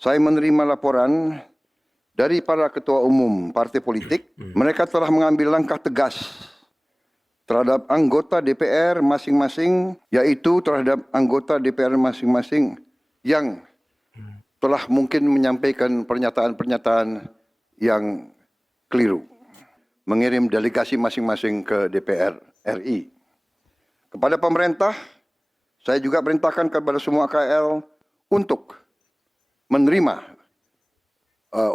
saya menerima laporan dari para ketua umum partai politik. Mereka telah mengambil langkah tegas terhadap anggota DPR masing-masing, yaitu terhadap anggota DPR masing-masing yang telah mungkin menyampaikan pernyataan-pernyataan yang keliru, mengirim delegasi masing-masing ke DPR RI. Kepada pemerintah, saya juga perintahkan kepada semua KL untuk menerima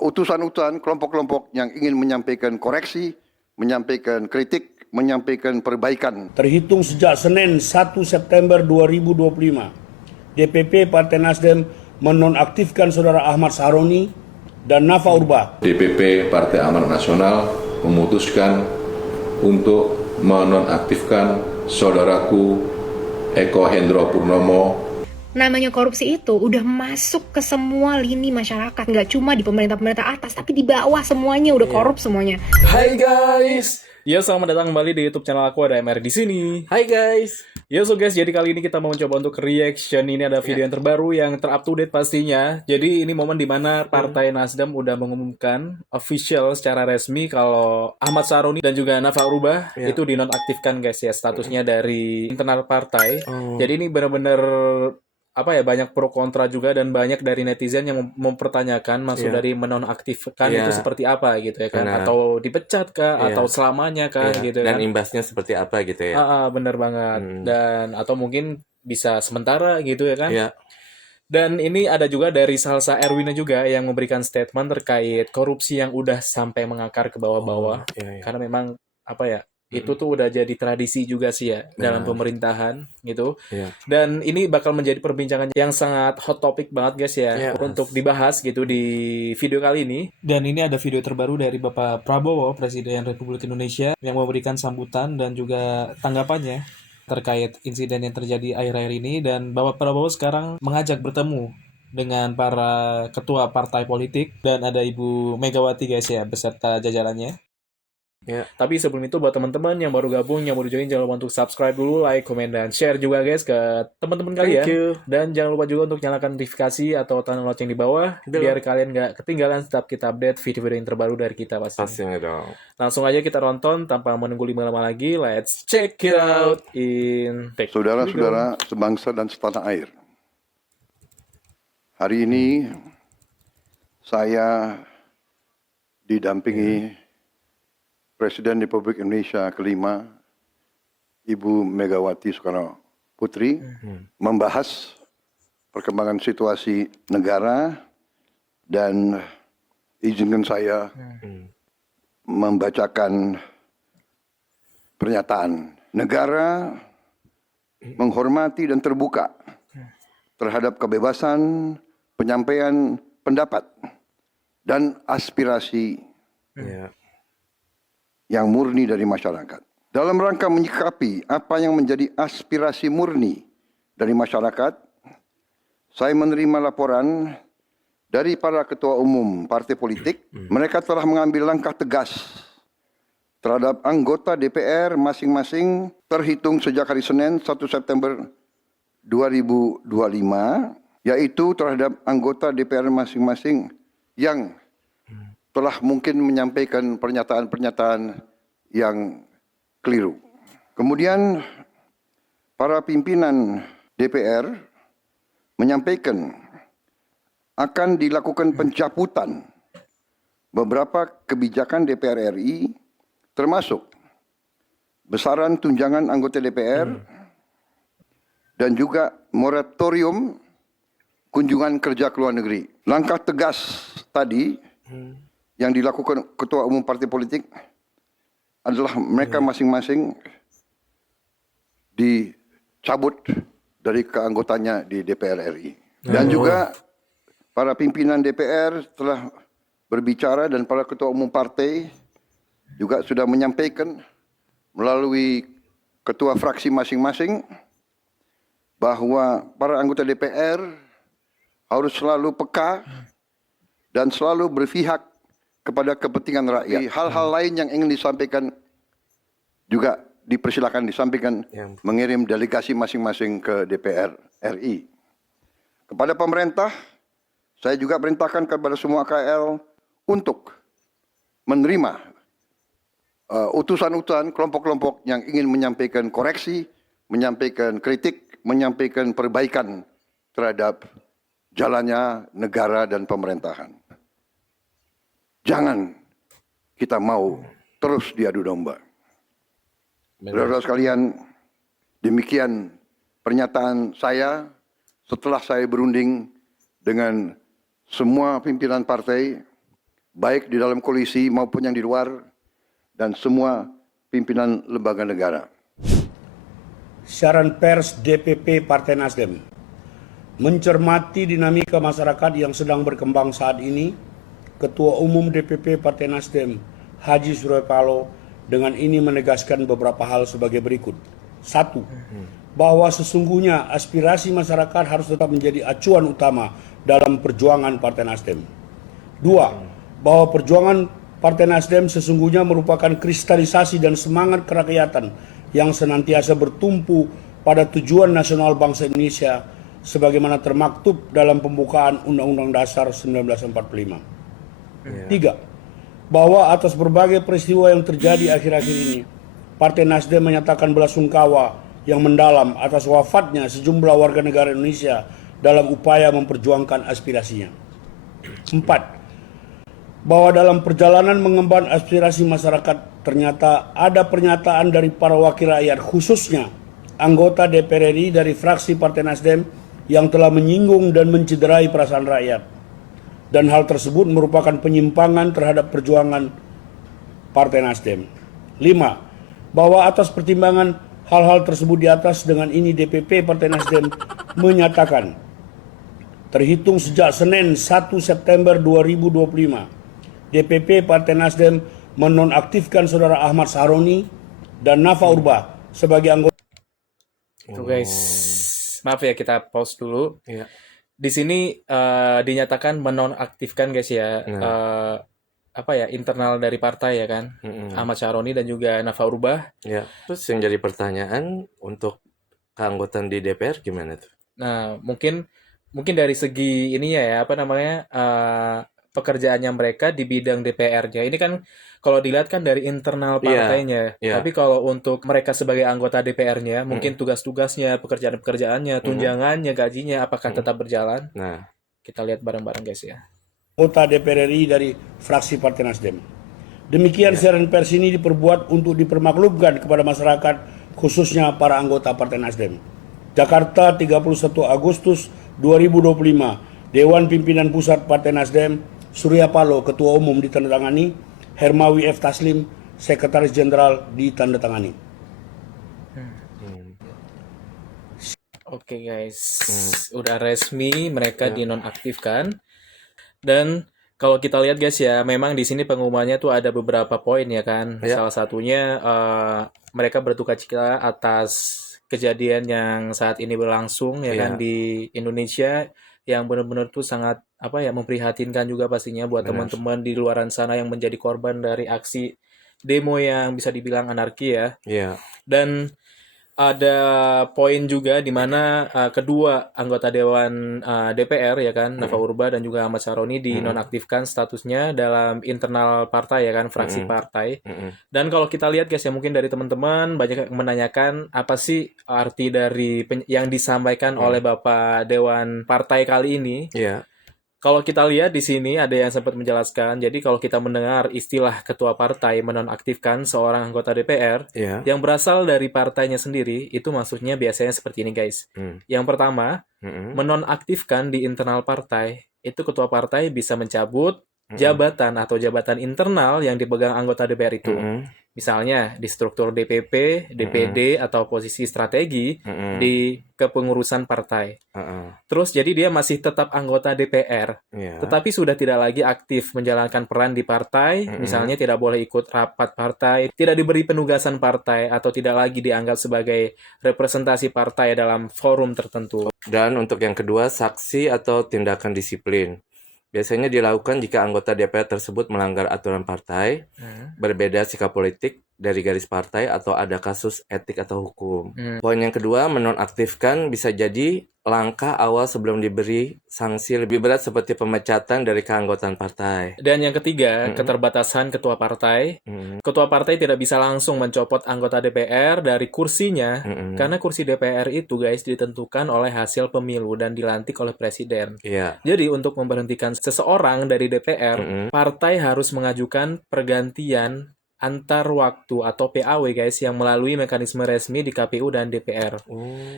utusan-utusan kelompok-kelompok yang ingin menyampaikan koreksi, menyampaikan kritik, menyampaikan perbaikan. Terhitung sejak Senin 1 September 2025, DPP Partai Nasdem menonaktifkan Saudara Ahmad Saroni dan Nafa Urbah. DPP Partai Amanat Nasional memutuskan untuk menonaktifkan saudaraku Eko Hendro Purnomo. Namanya korupsi itu udah masuk ke semua lini masyarakat, nggak cuma di pemerintah-pemerintah atas, tapi di bawah semuanya udah korup semuanya. Hai guys. Ya, selamat datang kembali di YouTube channel aku, ada MR di sini. Hai guys. Ya, so guys, jadi kali ini kita mau mencoba untuk reaction. Ini ada video yang terbaru yang ter-up to date pastinya. Jadi ini momen dimana Partai Nasdem udah mengumumkan official secara resmi kalau Ahmad Saroni dan juga Nafa Urbah itu dinonaktifkan guys ya, statusnya dari internal partai. Jadi ini benar-benar banyak pro kontra juga, dan banyak dari netizen yang mempertanyakan maksud dari menonaktifkan itu seperti apa gitu ya kan. Benar. Atau dipecat kah, atau selamanya kah gitu Dan kan. imbasnya seperti apa gitu ya. Bener banget. Dan atau mungkin bisa sementara gitu ya kan. Iya. Dan ini ada juga dari Salsa Erwina juga yang memberikan statement terkait korupsi yang udah sampai mengakar ke bawah-bawah. Karena memang itu tuh udah jadi tradisi juga sih ya dalam pemerintahan gitu. Dan ini bakal menjadi perbincangan yang sangat hot topic banget guys ya untuk dibahas gitu di video kali ini. Dan ini ada video terbaru dari Bapak Prabowo, Presiden Republik Indonesia, yang memberikan sambutan dan juga tanggapannya terkait insiden yang terjadi akhir-akhir ini. Dan Bapak Prabowo sekarang mengajak bertemu dengan para ketua partai politik, dan ada Ibu Megawati guys ya beserta jajarannya. Tapi sebelum itu, buat teman-teman yang baru gabung, yang baru join, jangan lupa untuk subscribe dulu, like, komen, dan share juga guys ke teman-teman kalian. Dan jangan lupa juga untuk nyalakan notifikasi atau tanda lonceng di bawah, biar kalian nggak ketinggalan setiap kita update video-video yang terbaru dari kita Pastinya dong. Langsung aja kita nonton tanpa menunggu lama-lama lagi. Let's check it out in take. Saudara-saudara sebangsa dan setanah air, hari ini saya didampingi Presiden Republik Indonesia kelima, Ibu Megawati Soekarno Putri, membahas perkembangan situasi negara, dan izinkan saya membacakan pernyataan. Negara menghormati dan terbuka terhadap kebebasan penyampaian pendapat dan aspirasi yang murni dari masyarakat. Dalam rangka menyikapi apa yang menjadi aspirasi murni dari masyarakat, saya menerima laporan dari para ketua umum partai politik. Mereka telah mengambil langkah tegas terhadap anggota DPR masing-masing terhitung sejak hari Senin 1 September 2025, yaitu terhadap anggota DPR masing-masing yang telah mungkin menyampaikan pernyataan-pernyataan yang keliru. Kemudian para pimpinan DPR menyampaikan akan dilakukan pencabutan beberapa kebijakan DPR RI, termasuk besaran tunjangan anggota DPR dan juga moratorium kunjungan kerja ke luar negeri. Langkah tegas tadi yang dilakukan ketua umum partai politik adalah mereka masing-masing dicabut dari keanggotanya di DPR RI. Dan juga para pimpinan DPR telah berbicara, dan para ketua umum partai juga sudah menyampaikan melalui ketua fraksi masing-masing bahwa para anggota DPR harus selalu peka dan selalu berpihak kepada kepentingan rakyat. Hal-hal lain yang ingin disampaikan juga dipersilakan disampaikan, mengirim delegasi masing-masing ke DPR RI. Kepada pemerintah, Saya juga perintahkan kepada semua KL untuk menerima utusan-utusan kelompok-kelompok yang ingin menyampaikan koreksi, menyampaikan kritik, menyampaikan perbaikan terhadap jalannya negara dan pemerintahan. Jangan kita mau terus diadu domba. Saudara-saudara sekalian, demikian pernyataan saya setelah saya berunding dengan semua pimpinan partai, baik di dalam koalisi maupun yang di luar, dan semua pimpinan lembaga negara. Siaran pers DPP Partai Nasdem mencermati dinamika masyarakat yang sedang berkembang saat ini, Ketua Umum DPP Partai Nasdem Haji Surya Paloh dengan ini menegaskan beberapa hal sebagai berikut. 1. Bahwa sesungguhnya aspirasi masyarakat harus tetap menjadi acuan utama dalam perjuangan Partai Nasdem. 2. Bahwa perjuangan Partai Nasdem sesungguhnya merupakan kristalisasi dan semangat kerakyatan yang senantiasa bertumpu pada tujuan nasional bangsa Indonesia sebagaimana termaktub dalam pembukaan Undang-Undang Dasar 1945. 3. Bahwa atas berbagai peristiwa yang terjadi akhir-akhir ini, Partai Nasdem menyatakan belasungkawa yang mendalam atas wafatnya sejumlah warga negara Indonesia dalam upaya memperjuangkan aspirasinya. 4. Bahwa dalam perjalanan mengemban aspirasi masyarakat ternyata ada pernyataan dari para wakil rakyat, khususnya anggota DPR RI dari fraksi Partai Nasdem yang telah menyinggung dan mencederai perasaan rakyat. Dan hal tersebut merupakan penyimpangan terhadap perjuangan Partai Nasdem. 5. Bahwa atas pertimbangan hal-hal tersebut di atas, dengan ini DPP Partai Nasdem menyatakan terhitung sejak Senin 1 September 2025, DPP Partai Nasdem menonaktifkan Saudara Ahmad Saroni dan Nafa Urbah sebagai anggota. Tuh guys, maaf ya kita pause dulu. Iya. Di sini dinyatakan menonaktifkan guys ya, internal dari partai ya kan, Ahmad Syaroni dan juga Nafa Urbah. Ya. Terus yang jadi pertanyaan untuk keanggotaan di DPR gimana tuh? Nah, mungkin dari segi ininya ya, pekerjaannya mereka di bidang DPR-nya. Ini kan kalau dilihat kan dari internal partainya. Iya. Tapi kalau untuk mereka sebagai anggota DPR-nya, mungkin tugas-tugasnya, pekerjaan-pekerjaannya, tunjangannya, gajinya, apakah tetap berjalan? Nah, Kita lihat bareng-bareng guys ya. Anggota DPR RI dari fraksi Partai Nasdem. Demikian siaran pers ini diperbuat untuk dipermaklumkan kepada masyarakat, khususnya para anggota Partai Nasdem. Jakarta, 31 Agustus 2025. Dewan Pimpinan Pusat Partai Nasdem, Surya Paloh, Ketua Umum ditandatangani, Hermawi F. Taslim, Sekretaris Jenderal ditandatangani. Oke guys, udah resmi mereka dinonaktifkan. Dan kalau kita lihat guys ya, memang di sini pengumumannya tuh ada beberapa poin ya kan. Salah satunya mereka berduka cita atas kejadian yang saat ini berlangsung ya kan di Indonesia, yang benar-benar tuh sangat memprihatinkan juga pastinya buat teman-teman di luaran sana yang menjadi korban dari aksi demo yang bisa dibilang anarki ya. iya. Dan ada poin juga di mana kedua anggota Dewan DPR ya kan, Nafa Urbah dan juga Ahmad Saroni dinonaktifkan statusnya dalam internal partai ya kan, fraksi partai. Dan kalau kita lihat guys ya, mungkin dari teman-teman banyak yang menanyakan apa sih arti dari yang disampaikan oleh Bapak Dewan Partai kali ini. Iya. Kalau kita lihat di sini ada yang sempat menjelaskan, jadi kalau kita mendengar istilah ketua partai menonaktifkan seorang anggota DPR yang berasal dari partainya sendiri, itu maksudnya biasanya seperti ini guys. Yang pertama, menonaktifkan di internal partai, itu ketua partai bisa mencabut jabatan atau jabatan internal yang dipegang anggota DPR itu. Misalnya di struktur DPP, DPD, atau posisi strategi di kepengurusan partai. Terus jadi dia masih tetap anggota DPR, tetapi sudah tidak lagi aktif menjalankan peran di partai, misalnya tidak boleh ikut rapat partai, tidak diberi penugasan partai, atau tidak lagi dianggap sebagai representasi partai dalam forum tertentu. Dan untuk yang kedua, sanksi atau tindakan disiplin. Biasanya dilakukan jika anggota DPR tersebut melanggar aturan partai, berbeda sikap politik, dari garis partai atau ada kasus etik atau hukum. Poin yang kedua, menonaktifkan bisa jadi langkah awal sebelum diberi sanksi lebih berat seperti pemecatan dari keanggotaan partai. Dan yang ketiga, keterbatasan ketua partai. Ketua partai tidak bisa langsung mencopot anggota DPR dari kursinya, karena kursi DPR itu guys ditentukan oleh hasil pemilu dan dilantik oleh presiden. Iya. Jadi untuk memberhentikan seseorang dari DPR, partai harus mengajukan pergantian antar waktu atau PAW guys yang melalui mekanisme resmi di KPU dan DPR.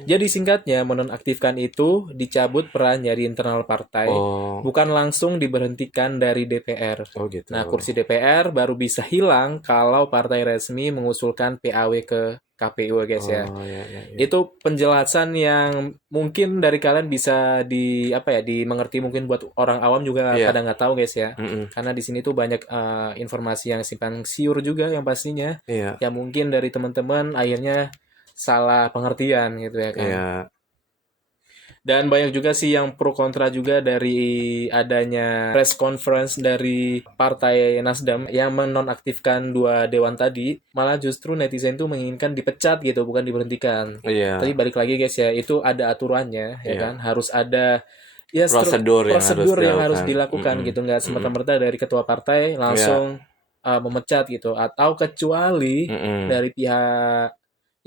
Jadi singkatnya, menonaktifkan itu dicabut peran dari internal partai, bukan langsung diberhentikan dari DPR. Gitu. Nah, kursi DPR baru bisa hilang kalau partai resmi mengusulkan PAW ke KPU guys ya. Itu penjelasan yang mungkin dari kalian bisa dimengerti, mungkin buat orang awam juga kadang nggak tahu guys ya. Karena di sini tuh banyak informasi yang simpang siur juga yang pastinya. Ya mungkin dari teman-teman akhirnya salah pengertian gitu ya kan. Dan banyak juga sih yang pro kontra juga dari adanya press conference dari Partai Nasdem yang menonaktifkan 2 dewan tadi. Malah justru netizen tuh menginginkan dipecat gitu, bukan diberhentikan. Tapi balik lagi guys ya, itu ada aturannya ya kan. Harus ada prosedur yang harus dilakukan gitu. Nggak semerta-merta dari ketua partai langsung memecat gitu. Atau kecuali dari pihak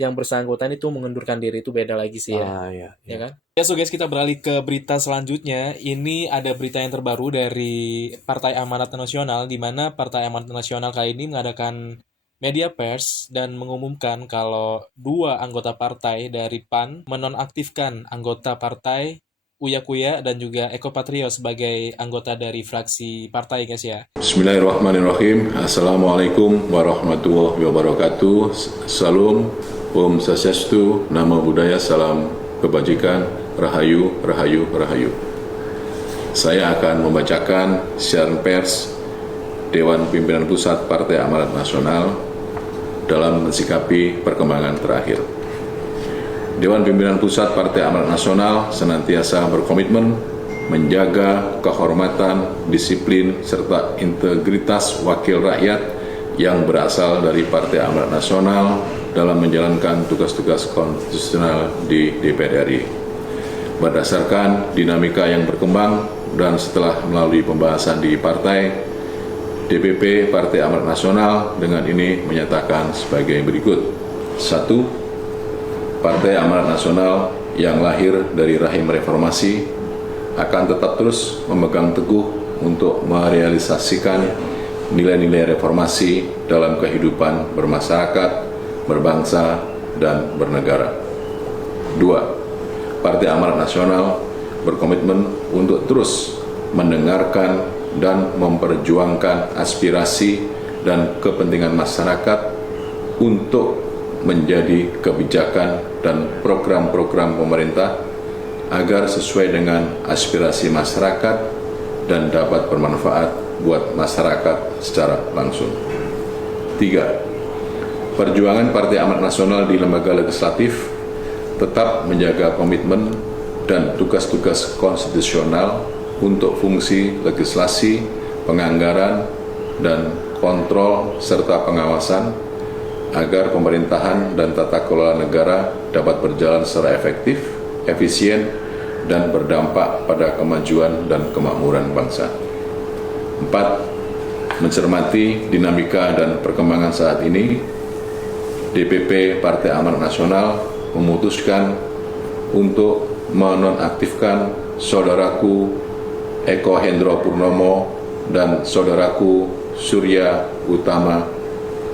yang bersangkutan itu mengundurkan diri, itu beda lagi sih ya. Ya kan? Ya so guys, kita beralih ke berita selanjutnya. Ini ada berita yang terbaru dari Partai Amanat Nasional, di mana Partai Amanat Nasional kali ini mengadakan media pers dan mengumumkan kalau 2 anggota partai dari PAN menonaktifkan anggota partai Uya Kuya dan juga Eko Patrio sebagai anggota dari fraksi partai guys ya. Bismillahirrahmanirrahim. Assalamualaikum warahmatullahi wabarakatuh. Salam, Om Swastiastu, Namo Buddhaya, Salam Kebajikan, Rahayu, Rahayu, Rahayu. Saya akan membacakan siaran pers Dewan Pimpinan Pusat Partai Amanat Nasional dalam mensikapi perkembangan terakhir. Dewan Pimpinan Pusat Partai Amanat Nasional senantiasa berkomitmen menjaga kehormatan, disiplin, serta integritas wakil rakyat yang berasal dari Partai Amanat Nasional dalam menjalankan tugas-tugas konstitusional di DPR RI. Berdasarkan dinamika yang berkembang dan setelah melalui pembahasan di partai, DPP Partai Amanat Nasional dengan ini menyatakan sebagai berikut. 1. Partai Amanat Nasional yang lahir dari rahim reformasi akan tetap terus memegang teguh untuk merealisasikan nilai-nilai reformasi dalam kehidupan bermasyarakat, berbangsa, dan bernegara. 2. Partai Amanat Nasional berkomitmen untuk terus mendengarkan dan memperjuangkan aspirasi dan kepentingan masyarakat untuk menjadi kebijakan dan program-program pemerintah agar sesuai dengan aspirasi masyarakat dan dapat bermanfaat buat masyarakat secara langsung. 3. Perjuangan Partai Amanat Nasional di lembaga legislatif tetap menjaga komitmen dan tugas-tugas konstitusional untuk fungsi legislasi, penganggaran, dan kontrol serta pengawasan agar pemerintahan dan tata kelola negara dapat berjalan secara efektif, efisien, dan berdampak pada kemajuan dan kemakmuran bangsa. 4. Mencermati dinamika dan perkembangan saat ini, DPP Partai Amanat Nasional memutuskan untuk menonaktifkan saudaraku Eko Hendro Purnomo dan saudaraku Surya Utama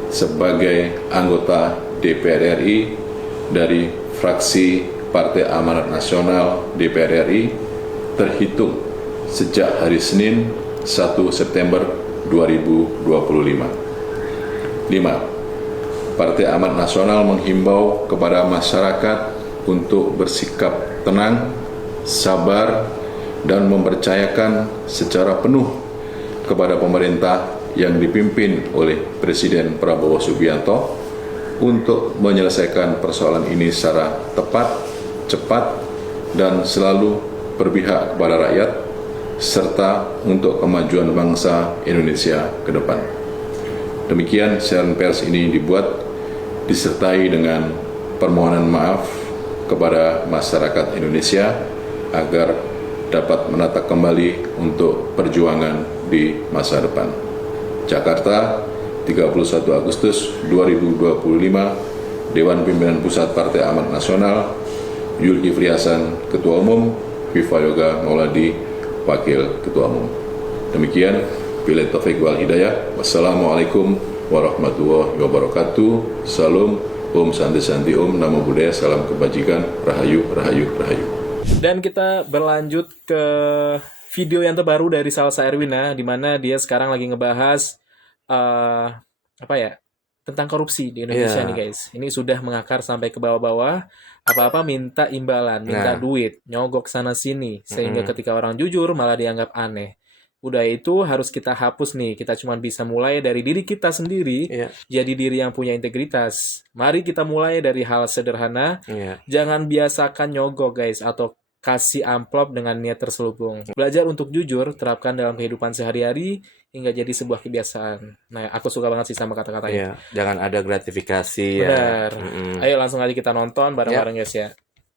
sebagai anggota DPR RI dari fraksi Partai Amanat Nasional DPR RI terhitung sejak hari Senin 1 September 2025. 5. Partai Amanat Nasional menghimbau kepada masyarakat untuk bersikap tenang, sabar, dan mempercayakan secara penuh kepada pemerintah yang dipimpin oleh Presiden Prabowo Subianto untuk menyelesaikan persoalan ini secara tepat, cepat, dan selalu berpihak kepada rakyat, serta untuk kemajuan bangsa Indonesia ke depan. Demikian siaran pers ini dibuat disertai dengan permohonan maaf kepada masyarakat Indonesia agar dapat menata kembali untuk perjuangan di masa depan. Jakarta, 31 Agustus 2025, Dewan Pimpinan Pusat Partai Amanat Nasional, Zulkifli Hasan, Ketua Umum, Viva Yoga Mauladi, Wakil Ketua Umum. Demikian, Billahi Taufiq wal Hidayah. Wassalamualaikum warahmatullahi wabarakatuh. Salam, Om Santi Santi Om, Namo Buddhaya, Salam Kebajikan, Rahayu, Rahayu, Rahayu. Dan kita berlanjut ke video yang terbaru dari Salsa Erwina, di mana dia sekarang lagi ngebahas tentang korupsi di Indonesia nih guys. Ini sudah mengakar sampai ke bawah-bawah. Apa-apa minta imbalan, minta duit, nyogok sana sini, sehingga ketika orang jujur malah dianggap aneh. Udah itu harus kita hapus nih. Kita cuma bisa mulai dari diri kita sendiri, jadi diri yang punya integritas. Mari kita mulai dari hal sederhana. Jangan biasakan nyogok guys, atau kasih amplop dengan niat terselubung. Belajar untuk jujur, terapkan dalam kehidupan sehari-hari hingga jadi sebuah kebiasaan. Nah, aku suka banget sih sama kata-katanya. Jangan ada gratifikasi. Benar. Ayo langsung aja kita nonton bareng-bareng guys ya.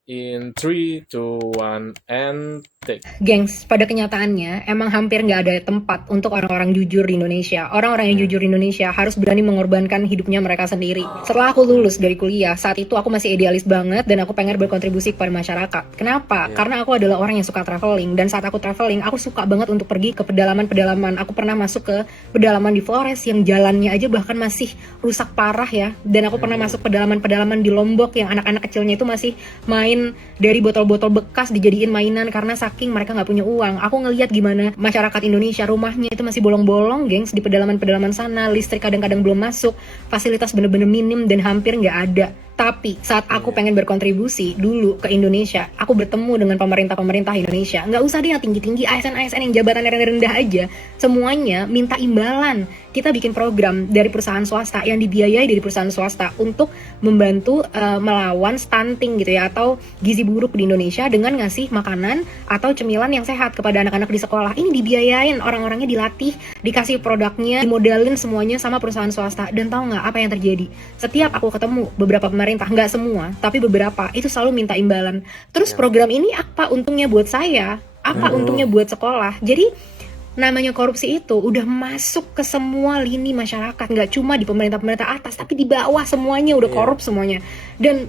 In 3, 2, 1, and take. Gengs, pada kenyataannya emang hampir nggak ada tempat untuk orang-orang jujur di Indonesia. Orang-orang yang jujur di Indonesia harus berani mengorbankan hidupnya mereka sendiri. Setelah aku lulus dari kuliah, saat itu aku masih idealis banget dan aku pengen berkontribusi kepada masyarakat. Kenapa? Karena aku adalah orang yang suka traveling, dan saat aku traveling, aku suka banget untuk pergi ke pedalaman-pedalaman. Aku pernah masuk ke pedalaman di Flores yang jalannya aja bahkan masih rusak parah ya. Dan aku pernah masuk pedalaman-pedalaman di Lombok yang anak-anak kecilnya itu masih main dari botol-botol bekas dijadiin mainan karena saking mereka nggak punya uang. Aku ngelihat gimana masyarakat Indonesia rumahnya itu masih bolong-bolong, gengs, di pedalaman-pedalaman sana. Listrik kadang-kadang belum masuk, fasilitas bener-bener minim dan hampir nggak ada. Tapi saat aku pengen berkontribusi dulu ke Indonesia, aku bertemu dengan pemerintah-pemerintah Indonesia. Nggak usah deh yang tinggi-tinggi, ASN-ASN yang jabatannya rendah-rendah aja. Semuanya minta imbalan. Kita bikin program dari perusahaan swasta yang dibiayai dari perusahaan swasta untuk membantu melawan stunting gitu ya, atau gizi buruk di Indonesia dengan ngasih makanan atau cemilan yang sehat kepada anak-anak di sekolah. Ini dibiayain, orang-orangnya dilatih, dikasih produknya, dimodalin semuanya sama perusahaan swasta. Dan tahu nggak apa yang terjadi? Setiap aku ketemu beberapa pemerintah, nggak semua, tapi beberapa, itu selalu minta imbalan. Terus program ini apa untungnya buat saya? Apa untungnya buat sekolah? Jadi namanya korupsi itu udah masuk ke semua lini masyarakat, nggak cuma di pemerintah-pemerintah atas, tapi di bawah semuanya udah korup semuanya. Dan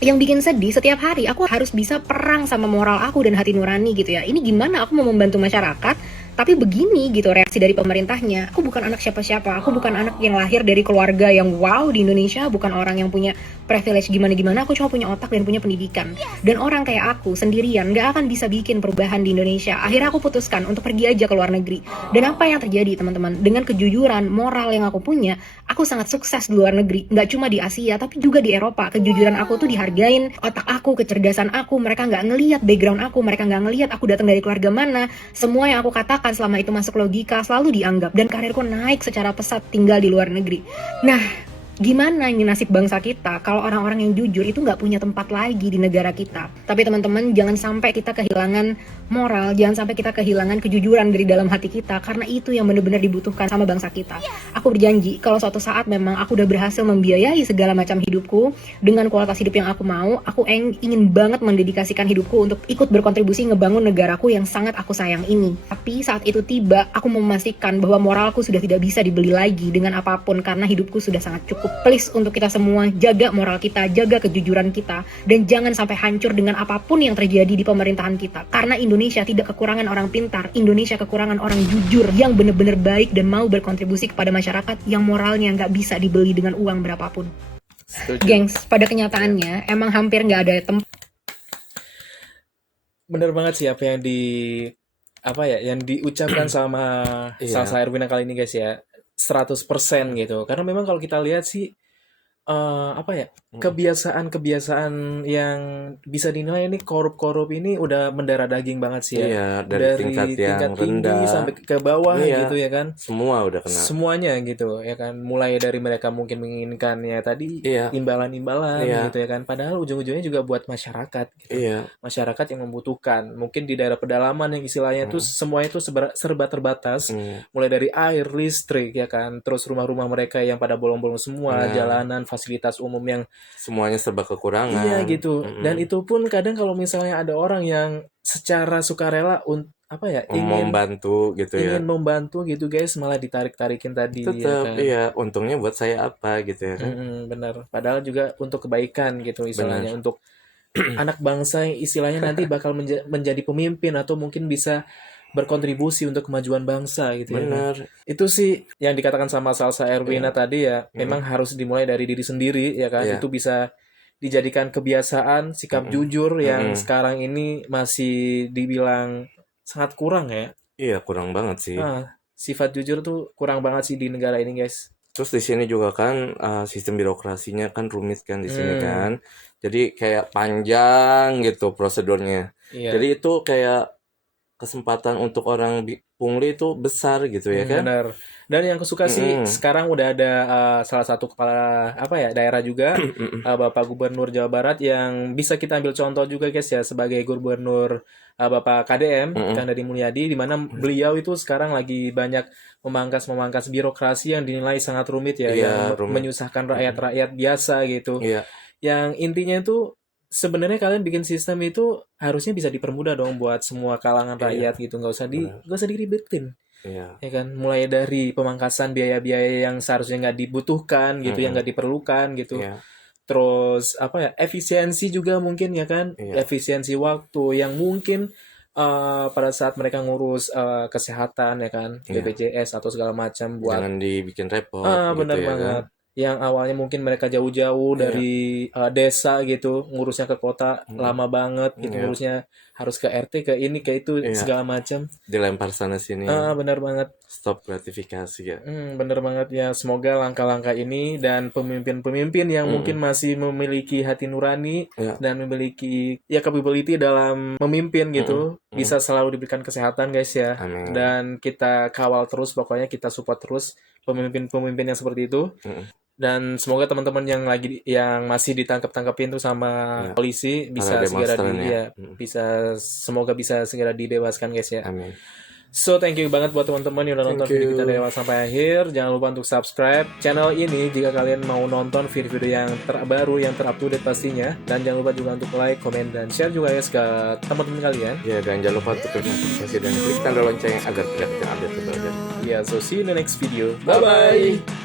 yang bikin sedih, setiap hari aku harus bisa perang sama moral aku dan hati nurani gitu ya. Ini gimana aku mau membantu masyarakat, tapi begini gitu reaksi dari pemerintahnya. Aku bukan anak siapa-siapa, aku bukan anak yang lahir dari keluarga yang wow di Indonesia, bukan orang yang punya privilege gimana-gimana, aku cuma punya otak dan punya pendidikan. Dan orang kayak aku sendirian gak akan bisa bikin perubahan di Indonesia. Akhirnya aku putuskan untuk pergi aja ke luar negeri. Dan apa yang terjadi teman-teman? Dengan kejujuran moral yang aku punya, aku sangat sukses di luar negeri. Gak cuma di Asia, tapi juga di Eropa. Kejujuran aku tuh dihargain, otak aku, kecerdasan aku, mereka gak ngelihat background aku, mereka gak ngelihat aku datang dari keluarga mana. Semua yang aku katakan selama itu masuk logika, selalu dianggap. Dan karirku naik secara pesat tinggal di luar negeri. Nah, gimana ini nasib bangsa kita kalau orang-orang yang jujur itu nggak punya tempat lagi di negara kita? Tapi teman-teman, jangan sampai kita kehilangan moral, jangan sampai kita kehilangan kejujuran dari dalam hati kita, karena itu yang benar-benar dibutuhkan sama bangsa kita. Aku berjanji kalau suatu saat memang aku udah berhasil membiayai segala macam hidupku dengan kualitas hidup yang aku mau, aku ingin banget mendedikasikan hidupku untuk ikut berkontribusi ngebangun negaraku yang sangat aku sayang ini. Tapi saat itu tiba, aku memastikan bahwa moralku sudah tidak bisa dibeli lagi dengan apapun, karena hidupku sudah sangat cukup. Please, untuk kita semua, jaga moral kita, jaga kejujuran kita, dan jangan sampai hancur dengan apapun yang terjadi di pemerintahan kita. Karena Indonesia tidak kekurangan orang pintar, Indonesia kekurangan orang jujur yang benar-benar baik dan mau berkontribusi kepada masyarakat, yang moralnya nggak bisa dibeli dengan uang berapapun. Gengs, pada kenyataannya emang hampir nggak ada tempat. Bener banget sih apa yang diucapkan sama Salsa Erwina kali ini guys ya. 100% gitu. Karena memang kalau kita lihat sih apa ya, kebiasaan-kebiasaan yang bisa dinilai ini korup-korup ini udah mendarah daging banget sih ya. Iya, dari tingkat yang tinggi rendah. sampai ke bawah Iya. gitu ya kan. Semua udah kena. Semuanya gitu ya kan. Mulai dari mereka mungkin menginginkannya tadi Iya. imbalan-imbalan Iya. gitu ya kan. Padahal ujung-ujungnya juga buat masyarakat gitu. Iya. Masyarakat yang membutuhkan. Mungkin di daerah pedalaman yang istilahnya itu semuanya itu serba terbatas. Mulai dari air, listrik ya kan. Terus rumah-rumah mereka yang pada bolong-bolong semua, jalanan, fasilitas umum yang Semuanya serba kekurangan. iya gitu. Dan itu pun kadang kalau misalnya ada orang yang secara sukarela apa ya, ingin membantu gitu ya. ingin membantu gitu guys, malah ditarik-tarikin tadi ya Tetap kan. iya, untungnya buat saya apa gitu ya kan. Benar. Padahal juga untuk kebaikan gitu istilahnya, untuk anak bangsa yang istilahnya nanti bakal menjadi pemimpin atau mungkin bisa berkontribusi untuk kemajuan bangsa gitu ya. Benar. Itu sih yang dikatakan sama Salsa Erwina tadi ya, memang harus dimulai dari diri sendiri ya kan. Iya. Itu bisa dijadikan kebiasaan, sikap jujur yang sekarang ini masih dibilang sangat kurang ya. Iya, kurang banget sih. Sifat jujur tuh kurang banget sih di negara ini guys. Terus di sini juga kan sistem birokrasinya kan rumit kan di sini kan. Jadi kayak panjang gitu prosedurnya. Iya. Jadi itu kayak kesempatan untuk orang pungli itu besar gitu ya kan. Benar. Dan yang kesuka sih sekarang udah ada salah satu kepala daerah juga, Bapak Gubernur Jawa Barat yang bisa kita ambil contoh juga guys ya, sebagai Gubernur Bapak KDM Kang Deddy Mulyadi, di mana beliau itu sekarang lagi banyak memangkas birokrasi yang dinilai sangat rumit ya, yang menyusahkan rakyat-rakyat biasa gitu. Iya. Yang intinya itu sebenarnya kalian bikin sistem itu harusnya bisa dipermudah dong buat semua kalangan rakyat gitu, nggak usah diribetin. Iya. Ya kan, mulai dari pemangkasan biaya-biaya yang seharusnya nggak dibutuhkan gitu, yang nggak diperlukan gitu. Iya. Terus apa ya, efisiensi juga mungkin ya kan, efisiensi waktu yang mungkin pada saat mereka ngurus kesehatan ya kan, BPJS atau segala macam buat Jangan dibikin repot benar gitu ya banget. kan. Yang awalnya mungkin mereka jauh-jauh dari desa gitu, ngurusnya ke kota lama banget gitu, ngurusnya harus ke RT, ke ini, ke itu, segala macam. Dilempar sana sini. Benar banget. Stop gratifikasi ya. Benar banget ya. Semoga langkah-langkah ini dan pemimpin-pemimpin yang mungkin masih memiliki hati nurani dan memiliki ya capability dalam memimpin gitu, bisa selalu diberikan kesehatan guys ya. Amin. Dan kita kawal terus, pokoknya kita support terus pemimpin-pemimpin yang seperti itu. Dan semoga teman-teman yang masih ditangkap-tangkapin tuh sama polisi bisa segera semoga bisa segera dibebaskan guys ya. Amin. So thank you banget buat teman-teman yang udah nonton video kita dari awal sampai akhir. Jangan lupa untuk subscribe channel ini jika kalian mau nonton video-video yang terbaru, yang ter-update pastinya. Dan jangan lupa juga untuk like, komen, dan share juga ya ke teman-teman kalian. Ya, dan jangan lupa untuk klik notifikasi dan klik tanda lonceng agar tidak ketinggalan update terbaru. Yeah, so see you in the next video. Bye-bye!